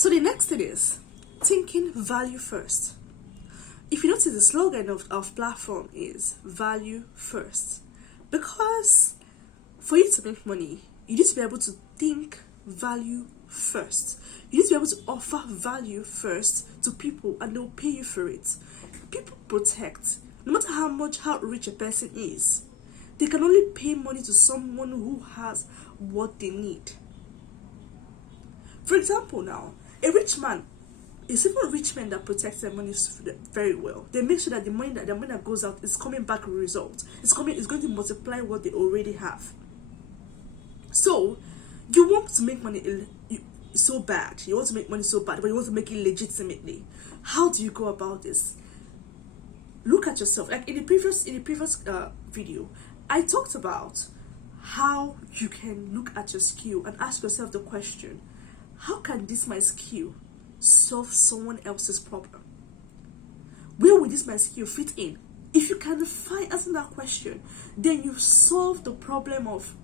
So the next thing is thinking value first. If you notice, the slogan of our platform is value first, because for you to make money, you need to be able to think value first. You need to be able to offer value first to people, and they'll pay you for it. People protect, no matter how rich a person is, they can only pay money to someone who has what they need. For example, now, a rich man, it's even rich men that protect their money very well. They make sure that the money that goes out is coming back with results. It's going to multiply what they already have. So you want to make money so bad. You want to make money so bad, but you want to make it legitimately. How do you go about this? Look at yourself. Like in the previous video, I talked about how you can look at your skill and ask yourself the question: how can this my skill solve someone else's problem? Where will this my skill fit in? If you can find answer that question, then you've solved the problem of,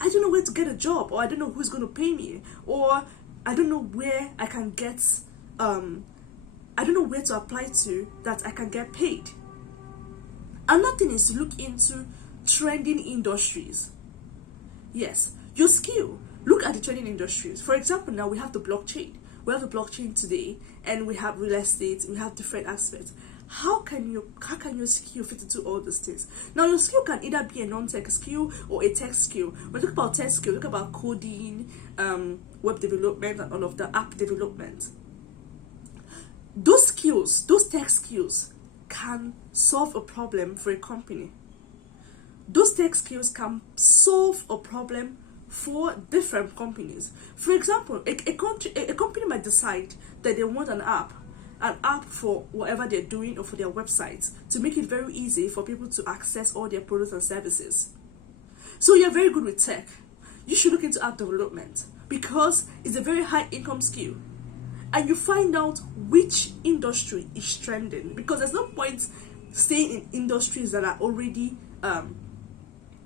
I don't know where to get a job, or I don't know who's going to pay me, or I don't know where I can get I don't know where to apply to that I can get paid. Another thing is to look into trending industries. Yes, your skill. Look at the trending industries. For example, now we have the blockchain. We have the blockchain today, and we have real estate. We have different aspects. How can your skill fit into all these things? Now, your skill can either be a non-tech skill or a tech skill. When we talk about tech skill, we talk about coding, web development, and all of the app development. Those skills, those tech skills, can solve a problem for a company. Those tech skills can solve a problem for different companies. For example, a company might decide that they want an app for whatever they're doing or for their websites, to make it very easy for people to access all their products and services. So you're very good with tech. You should look into app development, because it's a very high income skill. And you find out which industry is trending, because there's no point staying in industries that are already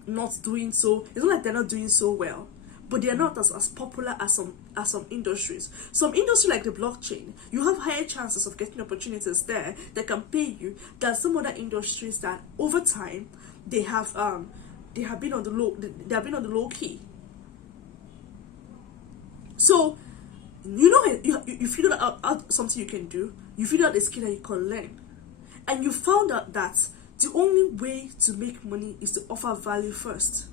not doing so. It's not like they're not doing so well, but they are not as popular as some industries. Some industry like the blockchain, you have higher chances of getting opportunities there that can pay you than some other industries that over time they have been on the low key. So you figured out something you can do. You figured out a skill that you can learn, and you found out that the only way to make money is to offer value first.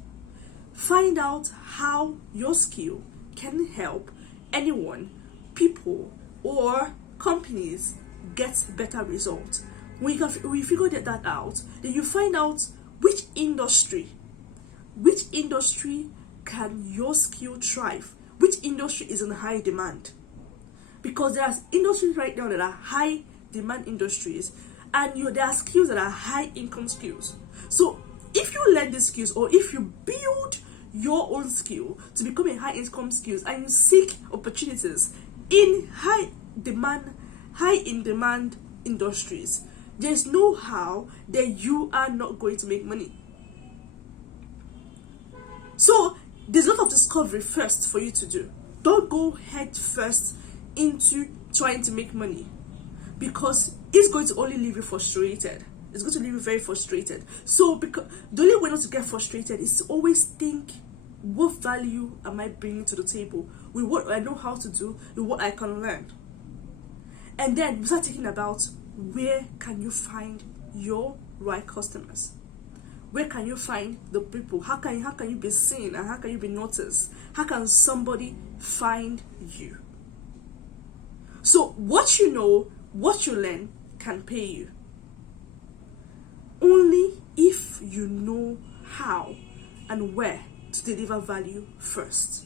Find out how your skill can help anyone, people, or companies get better results. When you figure that out, then you find out which industry can your skill thrive, which industry is in high demand. Because there are industries right now that are high demand industries, and there are skills that are high income skills. So if you learn these skills, or if you build your own skill to become a high income skills, and you seek opportunities in high in demand industries, there's no how that you are not going to make money. So there's a lot of discovery first for you to do. Don't go head first into trying to make money, because it's going to only leave you frustrated. It's going to leave you very frustrated. So because the only way not to get frustrated is to always think, what value am I bringing to the table with what I know how to do, with what I can learn? And then you start thinking about, where can you find your right customers? Where can you find the people? How can you be seen, and how can you be noticed? How can somebody find you? So what you know, what you learn can pay you. Only if you know how and where to deliver value first.